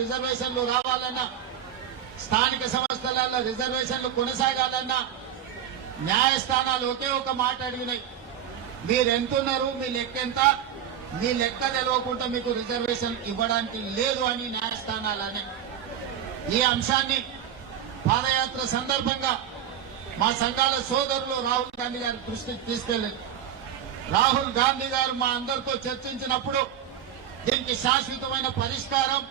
రిజర్వేషన్లు రావాలన్నా, స్థానిక సంస్థలలో రిజర్వేషన్లు కొనసాగాలన్నా న్యాయస్థానాలు ఒకే ఒక మాట అడిగినాయి, మీరు ఎంతున్నారు, మీ లెక్క ఎంత, మీ లెక్క తెలవకుండా మీకు రిజర్వేషన్ ఇవ్వడానికి లేదు అని న్యాయస్థానాలనే. ఈ అంశాన్ని పాదయాత్ర సందర్భంగా మా సంఘాల సోదరులు రాహుల్ గాంధీ గారి దృష్టికి తీసుకెళ్లారు. రాహుల్ గాంధీ గారు మా అందరితో చర్చించినప్పుడు దీనికి శాశ్వతమైన పరిష్కారం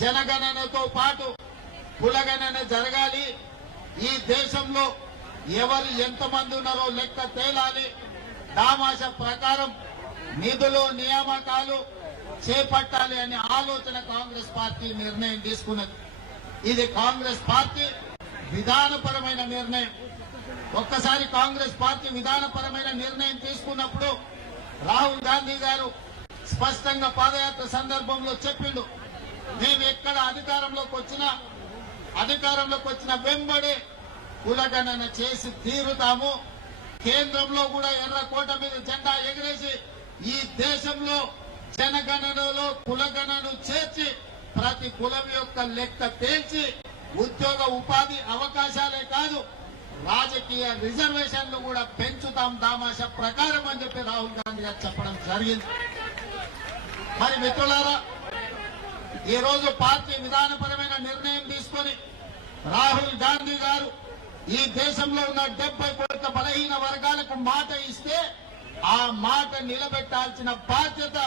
జనగణనతో పాటు కులగణన జరగాలి, ఈ దేశంలో ఎవరు ఎంతమంది ఉన్నారో లెక్క తేలాలి, దామాష ప్రకారం నిధులు నియామకాలు చేపట్టాలి అనే ఆలోచన కాంగ్రెస్ పార్టీ నిర్ణయం తీసుకున్నది. ఇది కాంగ్రెస్ పార్టీ విధానపరమైన నిర్ణయం. ఒక్కసారి కాంగ్రెస్ పార్టీ విధానపరమైన నిర్ణయం తీసుకున్నప్పుడు రాహుల్ గాంధీ గారు స్పష్టంగా పాదయాత్ర సందర్భంలో చెప్పిండు, మేము ఎక్కడ అధికారంలోకి వచ్చిన వెంబడే కులగణన చేసి తీరుతాము, కేంద్రంలో కూడా ఎర్రకోట మీద జెండా ఎగిరేసి ఈ దేశంలో జనగణనలో కులగణను చేర్చి ప్రతి కులం యొక్క లెక్క తేల్చి ఉద్యోగ ఉపాధి అవకాశాలే కాదు రాజకీయ రిజర్వేషన్లు కూడా పెంచుతాం దామాష ప్రకారం అని చెప్పి రాహుల్ గాంధీ గారు చెప్పడం జరిగింది. మరి మిత్రులారా, ఈ రోజు పార్టీ విధానపరమైన నిర్ణయం తీసుకొని రాహుల్ గాంధీ గారు ఈ దేశంలో ఉన్న 70 కోట్ల బలహీన వర్గాలకు మాట ఇస్తే ఆ మాట నిలబెట్టాల్సిన బాధ్యత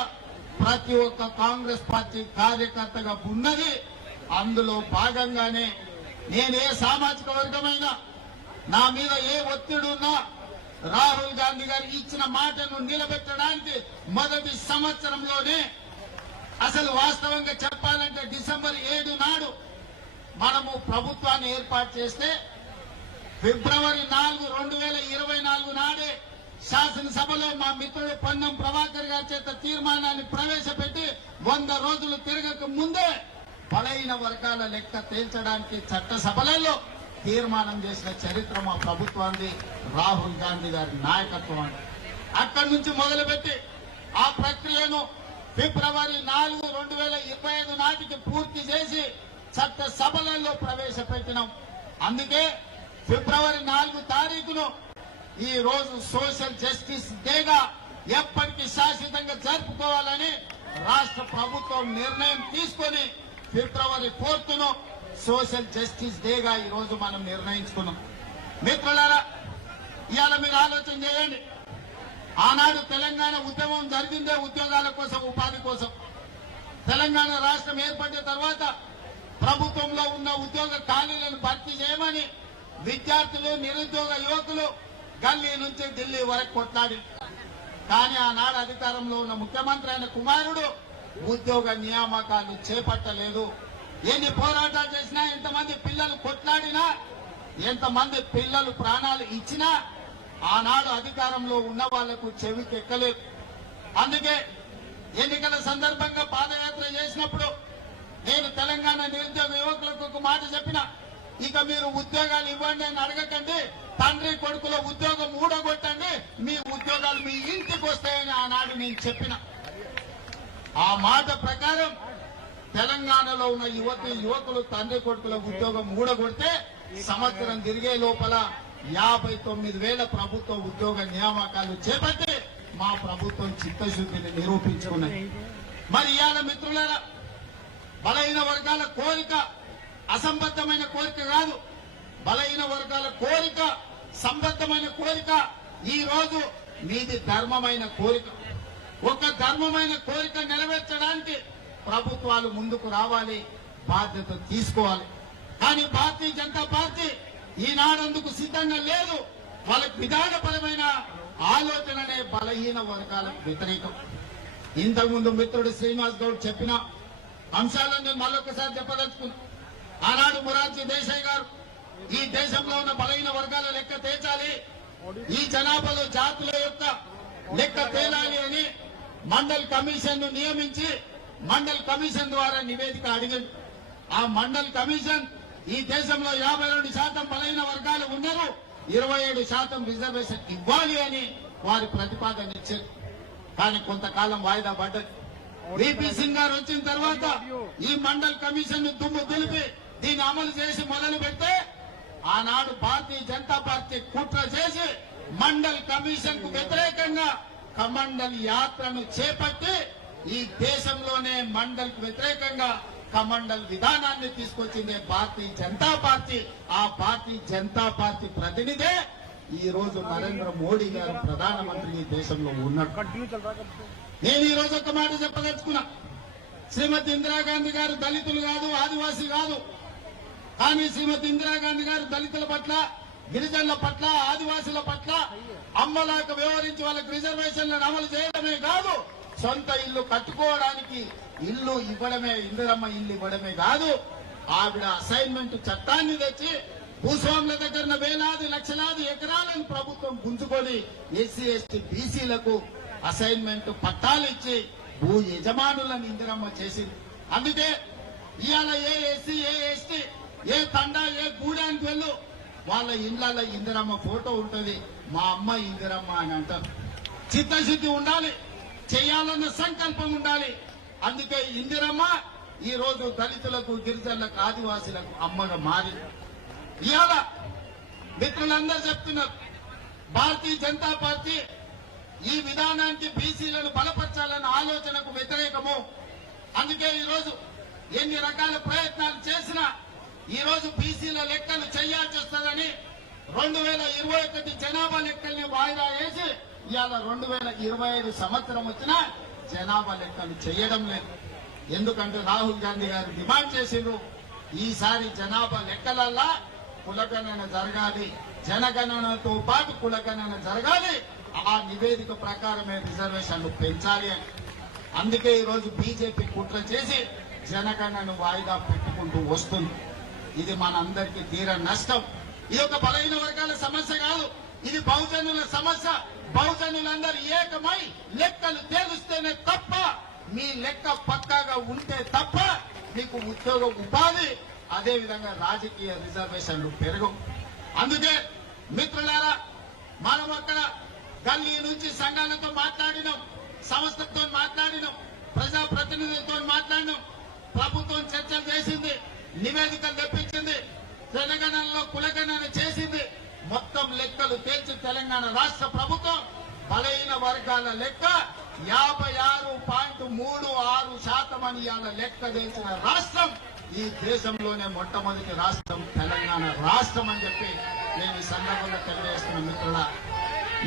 ప్రతి ఒక్క కాంగ్రెస్ పార్టీ కార్యకర్తగా ఉన్నది. అందులో భాగంగానే నేను ఏ సామాజిక వర్గమైనా నా మీద ఏ ఒత్తిడి ఉన్నా రాహుల్ గాంధీ గారు ఇచ్చిన మాటను నిలబెట్టడానికి మొదటి సంవత్సరంలోనే, అసలు వాస్తవంగా చెప్పాలంటే డిసెంబర్ 7 నాడు మనము ప్రభుత్వాన్ని ఏర్పాటు చేస్తే ఫిబ్రవరి 4, 2024 నాడే శాసనసభలో మా మిత్రుడు పొన్నం ప్రభాకర్ గారి చేత తీర్మానాన్ని ప్రవేశపెట్టి 100 రోజులు తిరగక ముందే బలహీన వర్గాల లెక్క తేల్చడానికి చట్టసభలలో తీర్మానం చేసిన చరిత్ర మా ప్రభుత్వాన్ని, రాహుల్ గాంధీ గారి నాయకత్వం. అక్కడి నుంచి మొదలుపెట్టి ఆ ప్రక్రియను ఫిబ్రవరి 4, 2025 నాటికి పూర్తి చేసి చట్టసభలలో ప్రవేశపెట్టినాం. అందుకే ఫిబ్రవరి 4 తారీఖును ఈ రోజు సోషల్ జస్టిస్ డేగా ఎప్పటికీ శాశ్వతంగా జరుపుకోవాలని రాష్ట్ర ప్రభుత్వం నిర్ణయం తీసుకుని ఫిబ్రవరి 4ను సోషల్ జస్టిస్ డేగా ఈ రోజు మనం నిర్ణయించుకున్నాం. మిత్రులారా, ఇవాళ మీరు ఆలోచన చేయండి, ఆనాడు తెలంగాణ ఉద్యమం జరిగిందే ఉద్యోగాల కోసం, ఉపాధి కోసం. తెలంగాణ రాష్ట్రం ఏర్పడిన తర్వాత ప్రభుత్వంలో ఉన్న ఉద్యోగ ఖాళీలను భర్తీ చేయమని విద్యార్థులు, నిరుద్యోగ యువకులు గల్లీ నుంచి ఢిల్లీ వరకు కొట్లాడి, కానీ ఆనాడు అధికారంలో ఉన్న ముఖ్యమంత్రి అయిన కుమారుడు ఉద్యోగ నియామకాలు చేపట్టలేదు. ఎన్ని పోరాటాలు చేసినా, ఎంతమంది పిల్లలు కొట్లాడినా, ఎంతమంది పిల్లలు ప్రాణాలు ఇచ్చినా ఆనాడు అధికారంలో ఉన్న వాళ్లకు చెవికెక్కలేదు. అందుకే ఎన్నికల సందర్భంగా పాదయాత్ర చేసినప్పుడు నేను తెలంగాణ నిరుద్యోగ యువకులకు ఒక మాట చెప్పిన, ఇక మీరు ఉద్యోగాలు ఇవ్వండి అని అడగకండి, తండ్రి కొడుకుల ఉద్యోగం ఊడగొట్టండి, మీ ఉద్యోగాలు మీ ఇంటికి వస్తాయని ఆనాడు నేను చెప్పిన. ఆ మాట ప్రకారం తెలంగాణలో ఉన్న యువకులు తండ్రి కొడుకుల ఉద్యోగం ఊడగొడితే సంవత్సరం తిరిగే లోపల 59,000 ప్రభుత్వ ఉద్యోగ నియామకాలు చేపట్టి మా ప్రభుత్వం చిత్తశుద్ధిని నిరూపించుకున్నది. మరి ఇవాళ మిత్రులారా, బలహీన వర్గాల కోరిక అసంబద్ధమైన కోరిక కాదు, బలహీన వర్గాల కోరిక సంబద్ధమైన కోరిక. ఈ రోజు మీది ధర్మమైన కోరిక. ఒక ధర్మమైన కోరిక నెరవేర్చడానికి ప్రభుత్వాలు ముందుకు రావాలి, బాధ్యత తీసుకోవాలి. కానీ భారతీయ జనతా పార్టీ ఈనాడందుకు సిద్ధంగా లేదు. వాళ్ళకి విధానపరమైన ఆలోచననే బలహీన వర్గాలకు వ్యతిరేకం. ఇంతకుముందు మిత్రుడు శ్రీనివాస్ గౌడ్ చెప్పిన అంశాలను మళ్ళొకసారి చెప్పదలుచుకున్నాం. ఆనాడు మొరార్జీ దేశాయ్ గారు ఈ దేశంలో ఉన్న బలహీన వర్గాల లెక్క తేల్చాలి, ఈ జనాభాలో జాతుల యొక్క లెక్క తేలాలి అని మండల్ కమిషన్ ను నియమించి మండల్ కమిషన్ ద్వారా నివేదిక అడిగింది. ఆ మండల్ కమిషన్ ఈ దేశంలో 52% బలహీన వర్గాలు ఉన్నారు, 27% రిజర్వేషన్ ఇవ్వాలి అని వారి ప్రతిపాదన ఇచ్చారు. కానీ కొంతకాలం వాయిదా పడ్డది. విపి సింగ్ గారు వచ్చిన తర్వాత ఈ మండల్ కమిషన్ ను దుమ్ము దులిపి దీన్ని అమలు చేసి మొదలు పెడితే ఆనాడు భారతీయ జనతా పార్టీ కుట్ర చేసి మండల్ కమిషన్ కు వ్యతిరేకంగా కమండల్ యాత్రను చేపట్టి ఈ దేశంలోనే మండల్ కు వ్యతిరేకంగా కమండల్ విధానాన్ని తీసుకొచ్చిందే భారతీయ జనతా పార్టీ. ఆ భారతీయ జనతా పార్టీ ప్రతినిధే ఈ రోజు నరేంద్ర మోడీ గారు ప్రధానమంత్రి ఈ దేశంలో ఉన్నాడు. నేను ఈ రోజు ఒక మాట చెప్పదలుచుకున్నా. శ్రీమతి ఇందిరాగాంధీ గారు దళితులు కాదు, ఆదివాసీ కాదు. కానీ శ్రీమతి ఇందిరాగాంధీ గారు దళితుల పట్ల, గిరిజనుల పట్ల, ఆదివాసుల పట్ల అమ్మలాగా వ్యవహరించి వాళ్ళకి రిజర్వేషన్లను అమలు చేయడమే కాదు, సొంత ఇల్లు కట్టుకోవడానికి ఇల్లు ఇవ్వడమే, ఇందిరమ్మ ఇల్లు ఇవ్వడమే కాదు, ఆవిడ అసైన్మెంట్ చట్టాన్ని తెచ్చి భూస్వాముల దగ్గర వేలాది లక్షలాది ఎకరాలను ప్రభుత్వం గుంజుకొని ఎస్సీ ఎస్టీ బీసీలకు అసైన్మెంట్ పట్టాలు ఇచ్చి భూ యజమానులను ఇందిరమ్మ చేసింది. అందుకే ఇవాళ ఏ ఎస్సీ, ఏ ఎస్టీ, ఏ తండా, ఏ గూడానికి వెళ్ళు వాళ్ళ ఇండ్ల ఇందిరమ్మ ఫోటో ఉంటుంది. మా అమ్మ ఇందిరమ్మ అని అంటారు. చిత్తశుద్ధి ఉండాలి, చేయాలన్న సంకల్పం ఉండాలి. అందుకే ఇందిరమ్మ ఈ రోజు దళితులకు, గిరిజనులకు, ఆదివాసీలకు అమ్మగా మారింది. ఇవాళ మిత్రులందరూ చెప్తున్నారు భారతీయ జనతా పార్టీ ఈ విధానానికి బీసీలను బలపరచాలన్న ఆలోచనకు వ్యతిరేకము. అందుకే ఈ రోజు ఎన్ని రకాల ప్రయత్నాలు చేసినా ఈ రోజు బీసీల లెక్కలు చేయాల్సి వస్తుందని 2021 జనాభా లెక్కల్ని వాయిదా వేసి ఇవాళ 2025 సంవత్సరం వచ్చినా జనాభా లెక్కలు చేయడం లేదు. ఎందుకంటే రాహుల్ గాంధీ గారు డిమాండ్ చేసిండ్రు, ఈసారి జనాభా లెక్కలల్లా కులగణన జరగాలి, జనగణనతో పాటు కులగణన జరగాలి, ఆ నివేదిక ప్రకారమే రిజర్వేషన్లు పెంచాలి అని. అందుకే ఈ రోజు బీజేపీ కుట్ర చేసి జనగణనను వాయిదా పెట్టుకుంటూ వస్తుంది. ఇది మనందరికీ తీర నష్టం. ఇది ఒక బలహీన వర్గాల సమస్య కాదు, ఇది బహుజనుల సమస్య. బహుజనులందరూ ఏకమై లెక్కలు తేలుస్తేనే తప్ప, మీ లెక్క పక్కాగా ఉంటే తప్ప మీకు ఉద్యోగ ఉపాధి, అదే విధంగా రాజకీయ రిజర్వేషన్లు పెరగవు. అందుకే మిత్రులారా, మనం అక్కడ గల్లీ నుంచి సంఘాలతో మాట్లాడినాం, సంస్థలతో మాట్లాడినాం, ప్రజాప్రతినిధులతో మాట్లాడినాం. ప్రభుత్వం చర్చలు చేసింది, నివేదికలు తెప్పించింది, తెలంగాణలో కులగణన చేసింది. మొత్తం లెక్కలు తేల్చి తెలంగాణ రాష్ట్ర ప్రభుత్వం బలహీన వర్గాల లెక్క 56.36% అని ఇవాళ లెక్క తేల్చిన రాష్ట్రం ఈ దేశంలోనే మొట్టమొదటి రాష్ట్రం తెలంగాణ రాష్ట్రం అని చెప్పి నేను ఈ సందర్భంగా తెలియజేస్తున్న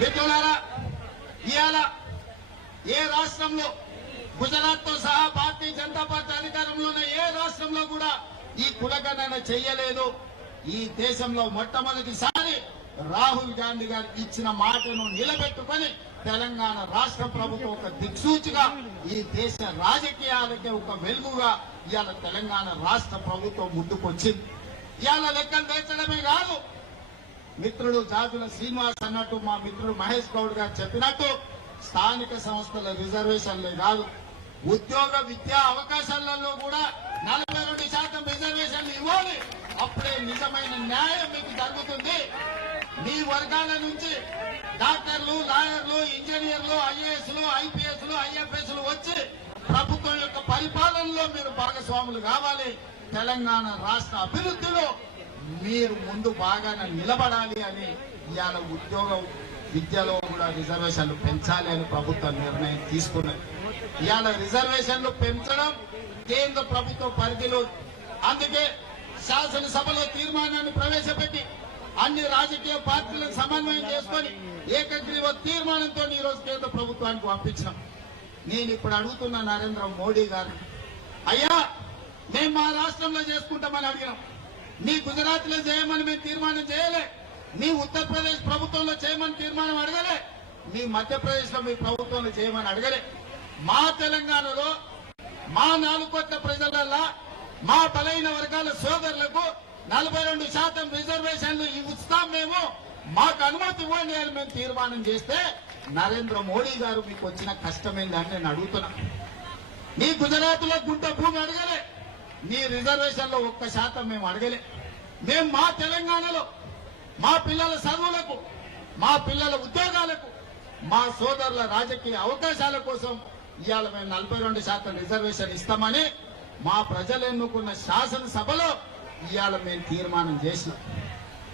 మిత్రులారా, ఇవాళ ఏ రాష్ట్రంలో, గుజరాత్ తో సహా భారతీయ జనతా పార్టీ అధికారంలో ఉన్న ఏ రాష్ట్రంలో కూడా ఈ కులగణన చెయ్యలేదు. ఈ దేశంలో మొట్టమొదటిసారి రాహుల్ గాంధీ గారు ఇచ్చిన మాటను నిలబెట్టుకొని తెలంగాణ రాష్ట్ర ప్రభుత్వం ఒక దిక్సూచిగా ఈ దేశ రాజకీయాలకే ఒక వెలుగుగా ఇవాళ తెలంగాణ రాష్ట్ర ప్రభుత్వం ముందుకొచ్చింది. ఇవాళ లెక్కలు తెచ్చడమే కాదు, మిత్రుడు జాజుల శ్రీనివాస్ అన్నట్టు, మా మిత్రుడు మహేష్ గౌడ్ గారు చెప్పినట్టు స్థానిక సంస్థల రిజర్వేషన్లే కాదు, ఉద్యోగ విద్యా అవకాశాలలో కూడా 42% రిజర్వేషన్లు ఇవ్వాలి. అప్పుడే నిజమైన న్యాయం మీకు జరుగుతుంది. మీ వర్గాల నుంచి డాక్టర్లు, లాయర్లు, ఇంజనీర్లు, ఐఏఎస్లు, ఐపీఎస్లు, ఐఎఫ్ఎస్లు వచ్చి ప్రభుత్వం యొక్క పరిపాలనలో మీరు భాగస్వాములు కావాలి. తెలంగాణ రాష్ట్ర అభివృద్ధిలో మీరు ముందు బాగానే నిలబడాలి అని ఇవాళ ఉద్యోగ విద్యలో కూడా రిజర్వేషన్లు పెంచాలి అని ప్రభుత్వం నిర్ణయం తీసుకున్నది. ఇవాళ రిజర్వేషన్లు పెంచడం కేంద్ర ప్రభుత్వ పరిధిలో. అందుకే శాసనసభలో తీర్మానాన్ని ప్రవేశపెట్టి అన్ని రాజకీయ పార్టీలను సమన్వయం చేసుకొని ఏకగ్రీవ తీర్మానంతో ఈ రోజు కేంద్ర ప్రభుత్వానికి పంపించాం. నేను ఇప్పుడు అడుగుతున్న నరేంద్ర మోడీ గారు, అయ్యా మేము మా రాష్ట్రంలో చేసుకుంటామని అడిగినాం, మీ గుజరాత్ లో చేయమని మేము తీర్మానం చేయలే, మీ ఉత్తరప్రదేశ్ ప్రభుత్వంలో చేయమని తీర్మానం అడగలే, మీ మధ్యప్రదేశ్ లో మీ ప్రభుత్వంలో చేయమని అడగలే. మా తెలంగాణలో మా 4 కోట్ల ప్రజలల్లా మా బలైన వర్గాల సోదరులకు 42% రిజర్వేషన్లు ఇస్తాం, మేము మాకు అనుమతి ఇవ్వండి అని మేము తీర్మానం చేస్తే నరేంద్ర మోడీ గారు మీకు వచ్చిన కష్టమైందని నేను అడుగుతున్నా. నీ గుజరాత్ లో గుంట భూమి అడగలే, నీ రిజర్వేషన్ లో 1% మేము అడగలే. మేము మా తెలంగాణలో మా పిల్లల చదువులకు, మా పిల్లల ఉద్యోగాలకు, మా సోదరుల రాజకీయ అవకాశాల కోసం ఇవాళ మేము 42% రిజర్వేషన్ ఇస్తామని మా ప్రజలు ఎన్నుకున్న శాసనసభలో ఇవాళ మేము తీర్మానం చేసినాం.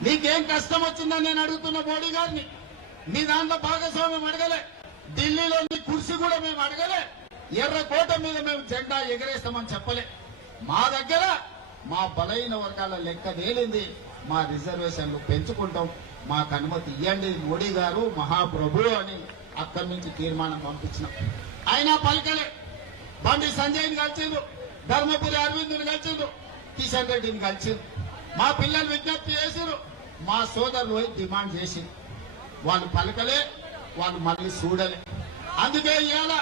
నీకేం కష్టం వచ్చిందని నేను అడుగుతున్న మోడీ గారిని. నీ దాంట్లో భాగస్వామ్యం అడగలే, ఢిల్లీలో నీ కుర్చీ కూడా మేము అడగలే, ఎర్రకోట మీద మేము జెండా ఎగరేస్తామని చెప్పలే. మా దగ్గర మా బలైన వర్గాల లెక్క తేలింది, మా రిజర్వేషన్లు పెంచుకుంటాం, మాకు అనుమతి ఇవ్వండి మోడీ గారు మహాప్రభు అని అక్కడి నుంచి తీర్మానం పంపించినాం. అయినా పలికలే. బండి సంజయ్ని కలిసిండు, ధర్మపురి అరవిందుని కలిసిండు, కిషన్ రెడ్డిని కలిసిండు. మా పిల్లలు విజ్ఞప్తి చేసిరు, మా సోదరులు డిమాండ్ చేసిండు. వాళ్ళు పలకలే, వాళ్ళు మళ్ళీ చూడలే. అందుకే ఇవాళ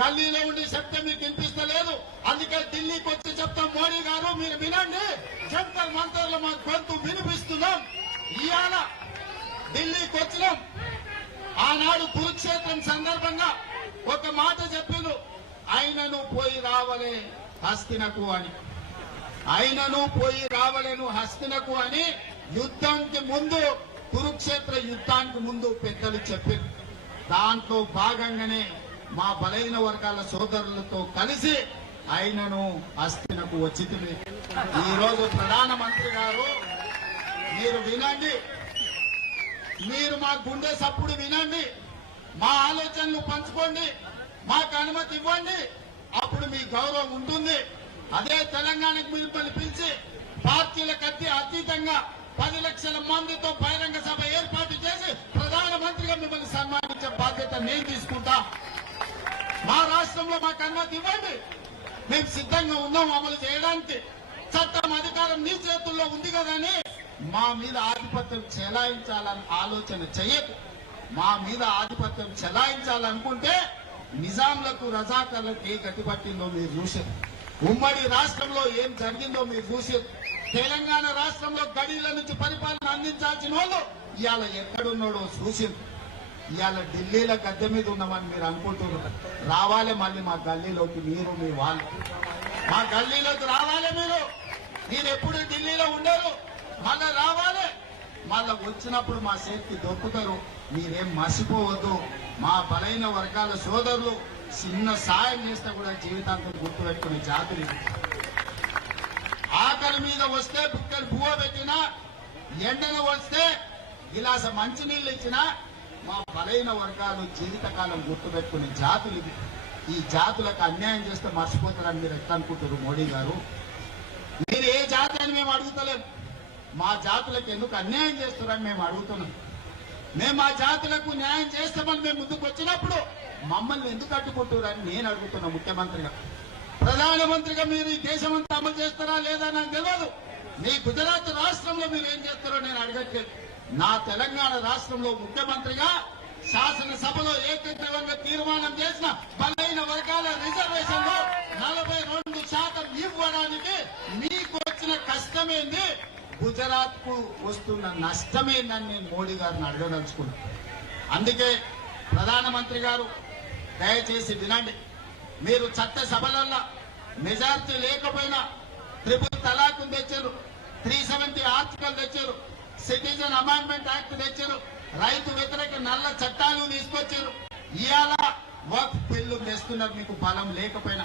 గల్లీలో ఉండి చెప్తే మీకు వినిపిస్తలేదు. అందుకే ఢిల్లీకి వచ్చి చెప్తాం, మోడీ గారు మీరు వినండి, జంతర్ మంతర్లో మా గొంతు వినిపిస్తున్నాం. ఇవాళ ఢిల్లీకి వచ్చినాం. ఆనాడు కురుక్షేత్రం సందర్భంగా ఒక మాట చెప్పిండు, ఆయనను పోయి రావలే హస్తినకు అని. ఆయనను పోయి రావలేను హస్తినకు అని యుద్ధానికి ముందు, కురుక్షేత్ర యుద్ధానికి ముందు పెద్దలు చెప్పారు. దాంట్లో భాగంగానే మా బలైన వర్గాల సోదరులతో కలిసి ఆయనను హస్తినకు వచ్చింది. ఈ రోజు ప్రధానమంత్రి గారు మీరు వినండి, మీరు మా గుండె సప్పుడు వినండి, మా ఆలోచనలు పంచుకోండి, మాకు అనుమతి ఇవ్వండి, అప్పుడు మీ గౌరవం ఉంటుంది. అదే తెలంగాణకు మిమ్మల్ని పిలిచి పార్టీలకు అతీతంగా 10 లక్షల మందితో బహిరంగ సభ ఏర్పాటు చేసి ప్రధానమంత్రిగా మిమ్మల్ని సన్మానించే బాధ్యత నేను తీసుకుంటా. మా రాష్ట్రంలో మాకు అనుమతి ఇవ్వండి, మేము సిద్ధంగా ఉన్నాం అమలు చేయడానికి. చట్టం అధికారం నీ చేతుల్లో ఉంది కదని మా మీద ఆధిపత్యం చెలాయించాలని ఆలోచన చేయదు. మా మీద ఆధిపత్యం చెలాయించాలనుకుంటే నిజాంలకు రజాకర్లకు ఏ గట్టి పట్టిందో మీరు చూసారు. ఉమ్మడి రాష్ట్రంలో ఏం జరిగిందో మీరు చూసారు. తెలంగాణ రాష్ట్రంలో గడీల నుంచి పరిపాలన అందించాల్సిన వాళ్ళు ఇవాళ ఎక్కడున్నాడో చూసారు. ఇవాళ ఢిల్లీలో గద్దె మీద ఉన్నామని మీరు అనుకుంటున్నారు. రావాలి మళ్ళీ మా గల్లీలోకి, మీరు మీ వాళ్ళు మా గల్లీలోకి రావాలి. మీరు ఎప్పుడు ఢిల్లీలో ఉండరు, మళ్ళా రావాలి. మళ్ళా వచ్చినప్పుడు మా చేతికి దొక్కుతారు. మీరేం మర్చిపోవద్దు. మా బలైన వర్గాల సోదరులు చిన్న సాయం చేస్తే కూడా జీవితాంతం గుర్తుపెట్టుకునే జాతులు. ఆకలి మీద వస్తే బుక్కలు పువ్వ పెట్టినా, ఎండను వస్తే గిలాస మంచినీళ్ళు ఇచ్చినా మా బలైన వర్గాలు జీవితకాలం గుర్తుపెట్టుకునే జాతులు ఇది. ఈ జాతులకు అన్యాయం చేస్తే మర్చిపోతారని మీరు ఎట్లా అనుకుంటారు మోడీ గారు? మీరు ఏ జాతి అని మేము అడుగుతలేము, మా జాతులకు ఎందుకు అన్యాయం చేస్తారని మేము అడుగుతున్నాం. మేము మా జాతులకు న్యాయం చేస్తామని మేము ముందుకు వచ్చినప్పుడు మమ్మల్ని ఎందుకు అడ్డుకుంటారని నేను అడుగుతున్నా. ముఖ్యమంత్రిగా, ప్రధానమంత్రిగా మీరు ఈ దేశమంతా అమలు చేస్తారా లేదా నాకు తెలియదు. మీ గుజరాత్ రాష్ట్రంలో మీరు ఏం చేస్తారో నేను అడగట్లేదు. నా తెలంగాణ రాష్ట్రంలో ముఖ్యమంత్రిగా శాసనసభలో ఏకగ్రీవంగా తీర్మానం చేసిన బలైన వర్గాల రిజర్వేషన్ లో 42% ఇవ్వడానికి మీకు వచ్చిన కష్టమేంది, గుజరాత్ కు వస్తున్న నష్టమేందని నేను మోడీ గారిని అడగదలుచుకున్నాను. అందుకే ప్రధానమంత్రి గారు దయచేసి వినండి. మీరు చట్టసభలలో మెజార్టీ లేకపోయినా ట్రిపుల్ తలాక్ తెచ్చారు, 370 ఆర్టికల్ తెచ్చారు, సిటిజన్ అమెండ్మెంట్ యాక్ట్ తెచ్చారు, రైతు వ్యతిరేక నల్ల చట్టాలు తీసుకొచ్చారు. ఇవాళ వక్ఫ్ బిల్లు తెస్తున్నారు. మీకు బలం లేకపోయినా,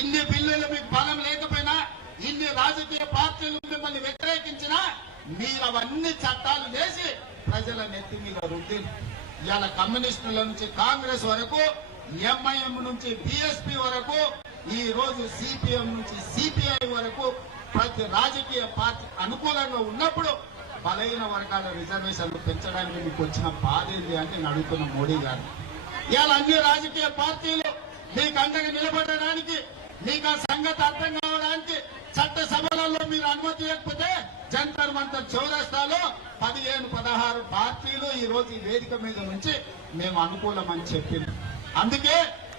ఇన్ని బిల్లులు మీకు బలం లేకపోయినా, ఇన్ని రాజకీయ పార్టీలు మిమ్మల్ని వ్యతిరేకించినా మీరు అవన్నీ చట్టాలు చేసి ప్రజల నెత్తి మీద రుద్దిరు. ఇవాళ కమ్యూనిస్టుల నుంచి కాంగ్రెస్ వరకు, ఎంఐఎం నుంచి బీఎస్పీ వరకు, ఈ రోజు సిపిఎం నుంచి సిపిఐ వరకు ప్రతి రాజకీయ పార్టీ అనుకూలంగా ఉన్నప్పుడు బలైన వర్గాల రిజర్వేషన్లు పెంచడానికి మీకు వచ్చిన బాధ ఏంటి అంటే నేను అడుగుతున్న మోడీ గారు. ఇవాళ అన్ని రాజకీయ పార్టీలు మీకు అండగా నిలబడడానికి, మీకు ఆ సంగతి అర్థం కావడానికి చట్టసభలలో మీరు అనుమతి ఇవ్వకపోతే జంతర్ మంతర్ చౌరస్తాలో 15-16 పార్టీలు ఈ రోజు ఈ వేదిక మీద నుంచి మేము అనుకూలమని చెప్పింది. అందుకే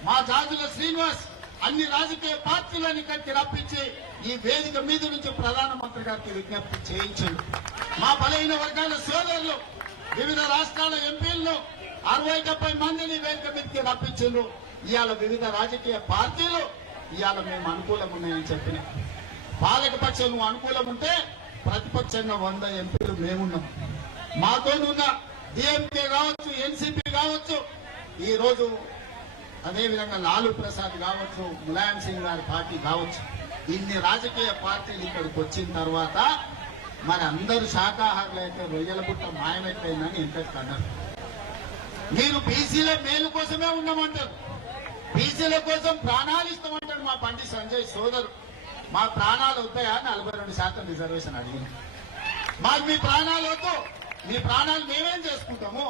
మా జాతుల శ్రీనివాస్ అన్ని రాజకీయ పార్టీలను ఇక్కడికి రప్పించి ఈ వేదిక మీద నుంచి ప్రధానమంత్రి గారికి విజ్ఞప్తి చేయించారు. మా బలైన వర్గాల సోదరులు వివిధ రాష్ట్రాల ఎంపీలను 60-70 మందిని వేదిక మీదకి రప్పించారు. ఇవాళ వివిధ రాజకీయ పార్టీలు ఇవాళ మేము అనుకూలం ఉన్నాయని చెప్పిన పాలకపక్షం నువ్వు అనుకూలం ఉంటే ప్రతిపక్షంగా 100 ఎంపీలు మేమున్నాం. మాతో ఉన్న డిఎంకే కావచ్చు, ఎన్సీపీ కావచ్చు, ఈ రోజు అదేవిధంగా లాలూ ప్రసాద్ కావచ్చు, ములాయం సింగ్ గారి పార్టీ కావచ్చు, ఇన్ని రాజకీయ పార్టీలు ఇక్కడికి వచ్చిన తర్వాత మరి అందరూ శాఖాహారులు అయితే రొయ్యల పుట్ట మాయమైపోయిందని ఇంతకు అన్నారు. మీరు బీసీల మేలు కోసమే ఉన్నామంటారు, బీసీల కోసం ప్రాణాలు ఇస్తామంటాడు మా బండి సంజయ్ సోదరు. మా ప్రాణాలు వద్దాయా 42% రిజర్వేషన్ అడిగింది. మాకు మీ ప్రాణాలు వద్దు, మీ ప్రాణాలు మేమేం చేసుకుంటాము,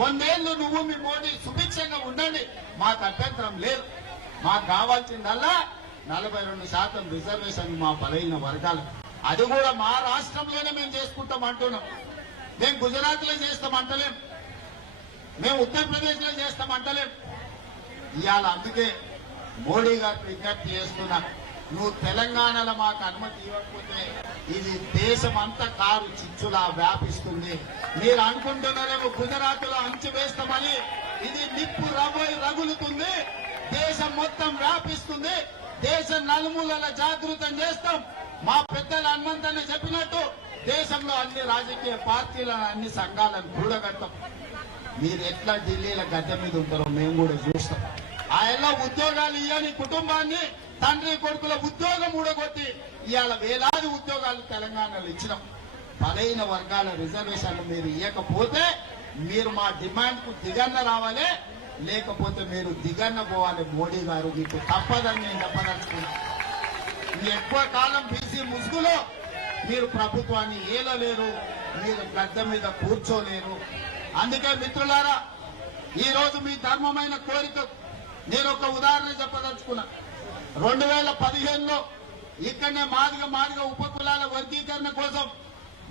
100 ఏళ్ళు నువ్వు మీ మోడీ సుభిక్షంగా ఉండండి, మాకు అభ్యంతరం లేదు. మాకు కావాల్సిందల్లా 42% రిజర్వేషన్ మా బలైన వర్గాలు. అది కూడా మా రాష్ట్రంలోనే మేము చేసుకుంటాం అంటున్నాం. మేము గుజరాత్ లో చేస్తామంటలేం, మేము ఉత్తరప్రదేశ్ లో చేస్తామంటలేం. ఇవాళ అందుకే మోడీ గారికి విజ్ఞప్తి చేస్తున్నా, నువ్వు తెలంగాణలో మాకు అనుమతి ఇవ్వకపోతే ఇది దేశం అంతా కారు చిచ్చులా వ్యాపిస్తుంది. మీరు అనుకుంటున్నారేమో గుజరాత్ లో అంచు వేస్తామని, ఇది నిప్పు రగులుతుంది, దేశం మొత్తం వ్యాపిస్తుంది, దేశం నలుమూలల జాగృతం చేస్తాం. మా పెద్దలు హనుమంతన్న చెప్పినట్టు దేశంలో అన్ని రాజకీయ పార్టీలను అన్ని సంఘాలను కూడగడతాం. మీరు ఎట్లా ఢిల్లీల గద్దె మీద ఉంటారో మేము కూడా చూస్తాం. ఆయనలో ఉద్యోగాలు ఇవ్వని కుటుంబాన్ని తండ్రి కొడుకుల ఉద్యోగం ఊడగొట్టి ఇవాళ వేలాది ఉద్యోగాలు తెలంగాణలో ఇచ్చినాం. బలైన వర్గాల రిజర్వేషన్లు మీరు ఇవ్వకపోతే మీరు మా డిమాండ్ కు దిగన్న రావాలి, లేకపోతే మీరు దిగన్న పోవాలి. మోడీ గారు మీకు తప్పదని నేను చెప్పదలుచుకున్నా. మీ ఎక్కువ కాలం బీసీ ముసుగులో మీరు ప్రభుత్వాన్ని ఏలలేరు, మీరు గద్దె మీద కూర్చోలేరు. అందుకే మిత్రులారా, ఈ రోజు మీ ధర్మమైన కోరిక నేను ఒక ఉదాహరణ చెప్పదలుచుకున్నా. 2015లో ఇక్కడనే మాదిగ ఉపకులాల వర్గీకరణ కోసం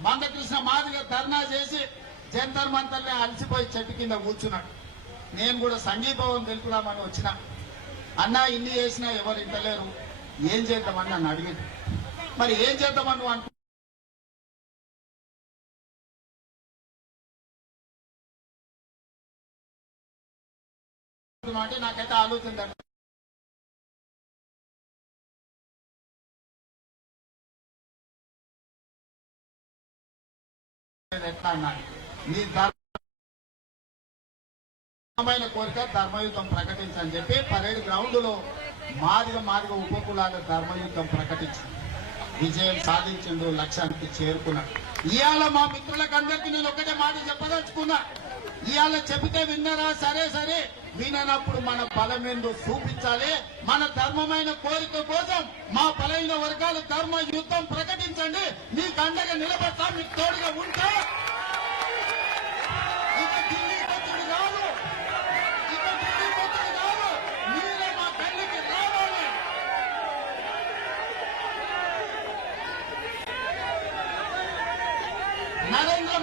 మందకృష్ణ మాదిగ ధర్నా చేసి జంతర్ మంతర్నే అలసిపోయి చెట్టు కింద కూర్చున్నాడు. నేను కూడా సంఘీభావం తెలుపుదామని వచ్చిన. అన్నా ఇన్ని చేసినా ఎవరు ఇంటలేరు, ఏం చేద్దామని నన్ను అడిగింది. మరి ఏం చేద్దామని నువ్వు అనుకుంటున్నావు అంటే నాకైతే ఆలోచన ఎట్లా అన్నాడు. మీ ధర్మమైన కోరిక ధర్మయుద్ధం ప్రకటించని చెప్పి పరేడ్ గ్రౌండ్ లో మాదిగ ఉపకులాల ధర్మయుద్ధం ప్రకటించింది. విజయం సాధించిండు, లక్ష్యానికి చేరుకున్నాడు. ఇవాళ మా మిత్రులకు అందరికీ నేను ఒకటే మాట చెప్పదలుచుకున్నా. ఇవాళ చెబితే విన్నారా, సరే వినప్పుడు మన బలమేందో చూపించాలి. మన ధర్మమైన కోరిక కోసం మా బలైన వర్గాల ధర్మ యుద్ధం ప్రకటించండి. మీకు అండగా నిలబడతా, మీకు తోడుగా ఉంటా. ఇక ఢిల్లీ కొత్తది కాదు, మీరే మా పెళ్లికి రావాలి. నరేంద్ర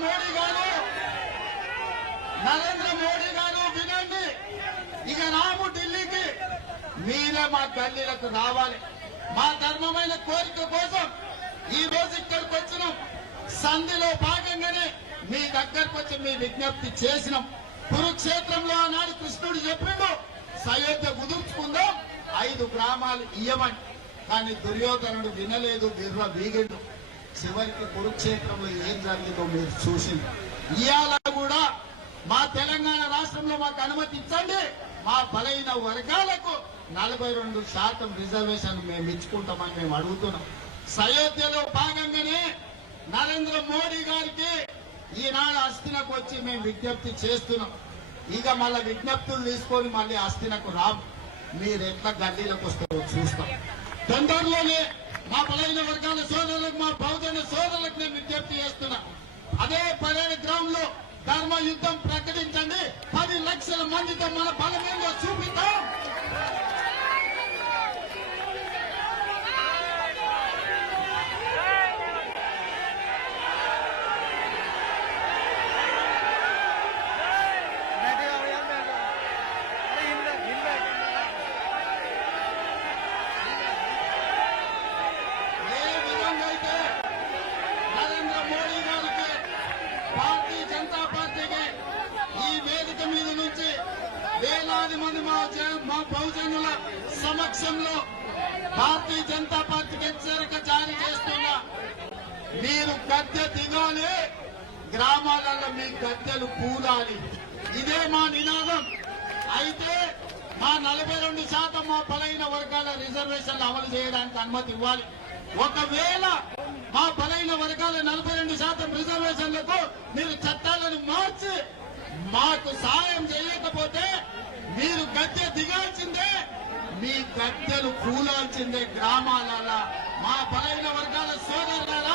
మోడీ గారు వినండి, ఇక రాము ఢిల్లీకి, మీరే మా గల్లీలకు రావాలి. మా ధర్మమైన కోరిక కోసం ఈ రోజు ఇక్కడికి వచ్చినాం. సంధిలో భాగంగానే మీ దగ్గరకు వచ్చి మీ విజ్ఞప్తి చేసినాం. కురుక్షేత్రంలో ఆనాడు కృష్ణుడు చెప్పిండు, సయోధ్య కుదుర్చుకుందాం, 5 గ్రామాలు ఇయ్యమని. కానీ దుర్యోధనుడు వినలేదు, వీగిండు. చివరికి కురుక్షేత్రంలో ఏం జరిగిందో మీరు చూసింది. ఇవాళ కూడా మా తెలంగాణ రాష్ట్రంలో మాకు అనుమతి ఇచ్చండి, మా బలైన వర్గాలకు 42% రిజర్వేషన్ మేము ఇచ్చుకుంటామని మేము అడుగుతున్నాం. సయోధ్యలో భాగంగానే నరేంద్ర మోడీ గారికి ఈనాడు అస్థినకు వచ్చి మేము విజ్ఞప్తి చేస్తున్నాం. ఇక మళ్ళీ విజ్ఞప్తులు తీసుకొని మళ్ళీ అస్థినకు రాము. మీరు ఎట్లా గల్లీలకు వస్తారో చూస్తాం. తొందరలోనే మా బలైన వర్గాల సోదరులకు, మా బహుజన సోదరులకు నేను విజ్ఞప్తి చేస్తున్నా. అదే పరేడ్ గ్రౌండ్ లో ధర్మ యుద్ధం ప్రకటించండి. 10 లక్షల మందితో మన బలమేందో చూపిద్దాం. వేలాది మంది మా బహుజనుల సమక్షంలో భారతీయ జనతా పార్టీకి హెచ్చరిక జారీ చేస్తున్నా. మీరు గద్దె దిగాలి, గ్రామాలలో మీ గద్దెలు కూలాలి. ఇదే మా నినాదం. అయితే మా 42% మా బలైన వర్గాల రిజర్వేషన్లు అమలు చేయడానికి అనుమతి ఇవ్వాలి. ఒకవేళ మా బలైన వర్గాల 42% రిజర్వేషన్లకు మీరు చట్టాలను మార్చి మాకు సాయం చేయకపోతే మీరు గద్దె దిగాల్సిందే, మీ గద్దెలు కూలాల్సిందే. గ్రామాల మా బలైన వర్గాల సోదరుల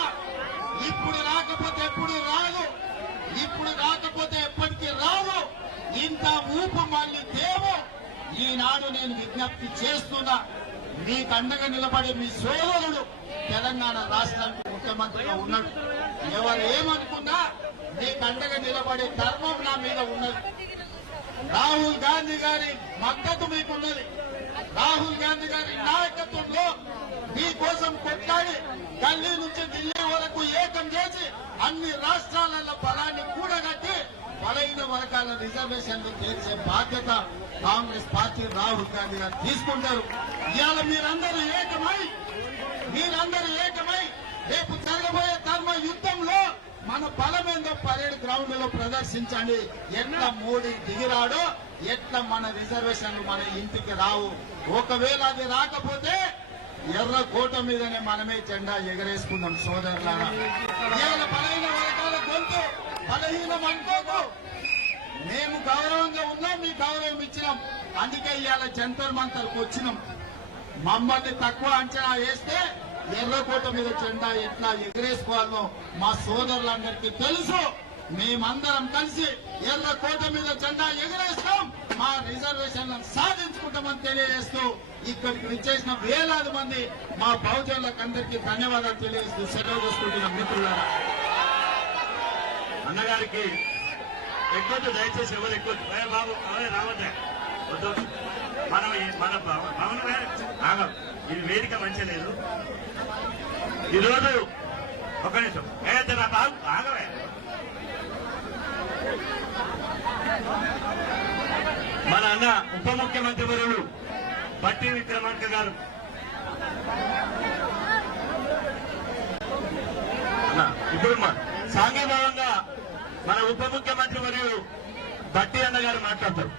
ఇప్పుడు రాకపోతే ఎప్పుడు రాదు, ఇప్పుడు రాకపోతే ఎప్పటికీ రావు. ఇంత ఊపు మళ్ళీ తేవు. ఈనాడు నేను విజ్ఞప్తి చేస్తున్నా, మీకు అండగా నిలబడే మీ సోదరుడు తెలంగాణ రాష్ట్రానికి ముఖ్యమంత్రిగా ఉన్నాడు. ఎవరు ఏమనుకున్నా మీకు అండగా నిలబడే ధర్మం నా మీద ఉన్నది. రాహుల్ గాంధీ గారి మద్దతు మీకున్నది. రాహుల్ గాంధీ గారి నాయకత్వంలో మీకోసం కొట్లాడి ఢిల్లీ నుంచి ఢిల్లీ వరకు ఏకం చేసి అన్ని రాష్ట్రాలలో బలాన్ని కూడగట్టి బలైన వర్గాల రిజర్వేషన్లు తీర్చే బాధ్యత కాంగ్రెస్ పార్టీ రాహుల్ గాంధీ గారు తీసుకుంటారు. ఇవాళ మీరందరూ ఏకమై రేపు జరగబోయే ధర్మ యుద్ధంలో మన బలమేందో పరేడ్ గ్రౌండ్ లో ప్రదర్శించండి. ఎట్లా మోడీ దిగిరాడో ఎట్లా మన రిజర్వేషన్లు మన ఇంటికి రావు. ఒకవేళ అది రాకపోతే ఎర్రకోట మీదనే మనమే జెండా ఎగరేసుకుందాం సోదరులారా. ఇవాళ బలహీన వర్గాల గొంతు బలహీనం అనుకోకు. మేము గౌరవంగా ఉన్నాం, మీ గౌరవం ఇచ్చినాం. అందుకే ఇవాళ జంతర్ మంతర్కు వచ్చినాం. మమ్మల్ని తక్కువ అంచనా వేస్తే ఎర్రకోట మీద జెండా ఎట్లా ఎగరేసుకోవాలో మా సోదరులందరికీ తెలుసు. మేమందరం కలిసి ఎర్రకోట మీద జెండా ఎగరేస్తాం, మా రిజర్వేషన్లను సాధించుకుంటామని తెలియజేస్తూ ఇక్కడికి విచ్చేసిన వేలాది మంది మా బహుజనులకు అందరికీ ధన్యవాదాలు తెలియజేస్తూ సెలవు తీసుకుంటున్న మిత్రులారా. అన్నగారికి ఎక్కువ దయచేసి ఎవరు ఎక్కువ బాబు అవే రావద్దా వద్దు. మన పవన్ గారు ఇది వేదిక మంచి లేదు. ఈరోజు ఒక నిమిషం ఏదైతే నా బాబు ఆగవే. మన అన్న ఉప ముఖ్యమంత్రి వర్యులు బట్టి విక్రమార్క గారు ఇప్పుడు సాంఘీభావంగా మన ఉప ముఖ్యమంత్రి వర్యులు బట్టి అన్న గారు మాట్లాడతారు.